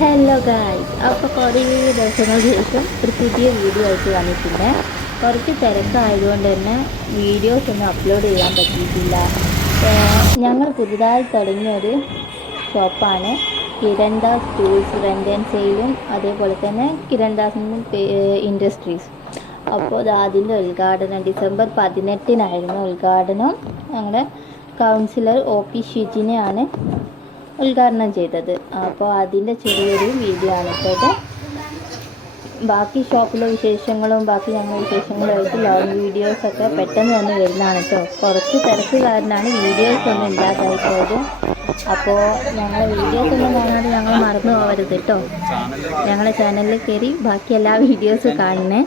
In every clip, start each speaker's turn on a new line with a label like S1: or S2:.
S1: Hello guys അപ്പോൾ കുറേ ദിവസങ്ങൾക്ക് ശേഷം ഒരു പുതിയ വീഡിയോ ആയിട്ട് വന്നിട്ടുണ്ട്. കുറച്ച് തിരക്കായതുകൊണ്ട് തന്നെ വീഡിയോസ് ഒന്നും അപ്ലോഡ് ചെയ്യാൻ പറ്റിയിട്ടില്ല. ഞങ്ങൾ പുതുതായി തുടങ്ങിയ ഒരു ഷോപ്പാണ് കിരൺദാസ് ടൂൾസ് റെന്റ് ആൻഡ് സെയിലും അതേപോലെ തന്നെ കിരൺദാസ് ഇൻഡസ്ട്രീസ് അപ്പോൾ അത് അതിന്റെ ഉദ്ഘാടനം. ഡിസംബർ പതിനെട്ടിനായിരുന്നു ഉദ്ഘാടനം. ഞങ്ങളുടെ കൗൺസിലർ ഒ പി ഷിജിനെയാണ് ഉദ്ഘാടനം ചെയ്തത്. അപ്പോൾ അതിന്റെ ചെറിയൊരു വീഡിയോ ആണ് ഇപ്പോൾ ബാക്കി ഷോപ്പിലെ വിശേഷങ്ങളും ബാക്കി ഞങ്ങളുടെ വിശേഷങ്ങളും ആയിട്ട് ലോങ് വീഡിയോസൊക്കെ പെട്ടെന്ന് തന്നെ വരുന്നതാണ് കേട്ടോ. കുറച്ച് തിരക്ക് കാരണമാണ് വീഡിയോസ് ഒന്നും ഇല്ലാതായി പോയത് അപ്പോൾ ഞങ്ങളെ വീഡിയോസ് ഒന്നും കാണാതെ ഞങ്ങൾ മറന്നു പോകരുത് കേട്ടോ. ഞങ്ങളുടെ ചാനലിൽ കയറി ബാക്കി എല്ലാ വീഡിയോസ് കാണണേ.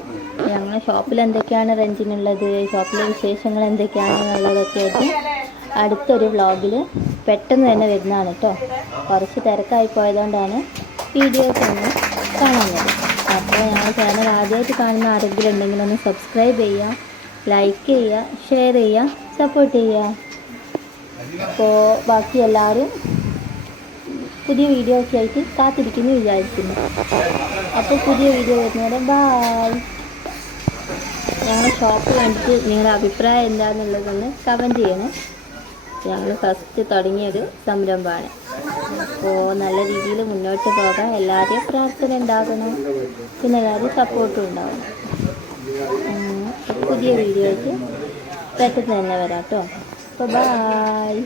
S1: ഞങ്ങളുടെ ഷോപ്പിൽ എന്തൊക്കെയാണ് റെന്റിനുള്ളത് ഷോപ്പിലെ വിശേഷങ്ങൾ എന്തൊക്കെയാണെന്നുള്ളതൊക്കെ ആയിട്ട് അടുത്തൊരു വ്ളോഗിൽ പെട്ടെന്ന് തന്നെ വരുന്നതാണ് കേട്ടോ കുറച്ച് തിരക്കായി പോയതുകൊണ്ടാണ് വീഡിയോസ് ഒന്നും കാണുന്നത്. അപ്പോൾ ഞാൻ ചാനൽ ആദ്യമായിട്ട് കാണുന്ന ആരെങ്കിലും ഉണ്ടെങ്കിൽ ഒന്ന് സബ്സ്ക്രൈബ് ചെയ്യുക ലൈക്ക് ചെയ്യുക ഷെയർ ചെയ്യുക സപ്പോർട്ട് ചെയ്യുക അപ്പോൾ ബാക്കി എല്ലാവരും പുതിയ വീഡിയോ ഒക്കെ ആയിട്ട് കാത്തിരിക്കുന്നു വിചാരിക്കുന്നു. അപ്പോൾ പുതിയ വീഡിയോ വരുന്നവരെ ബായ് ഞങ്ങളുടെ ഷോപ്പ് കണ്ടിട്ട് നിങ്ങളുടെ അഭിപ്രായം എന്താണെന്നുള്ളതൊന്ന് കമന്റ് ചെയ്യണേ. ഞങ്ങൾ ഫസ്റ്റ് തുടങ്ങിയൊരു സംരംഭമാണ്. അപ്പോൾ നല്ല രീതിയിൽ മുന്നോട്ട് പോകാൻ എല്ലാവരെയും പ്രാർത്ഥന ഉണ്ടാകണം. പിന്നെ എല്ലാവരും സപ്പോർട്ടും ഉണ്ടാവണം. പുതിയ വീഡിയോയ്ക്ക് പെട്ടെന്ന് തന്നെ വരാം കേട്ടോ. അപ്പോൾ ബായ്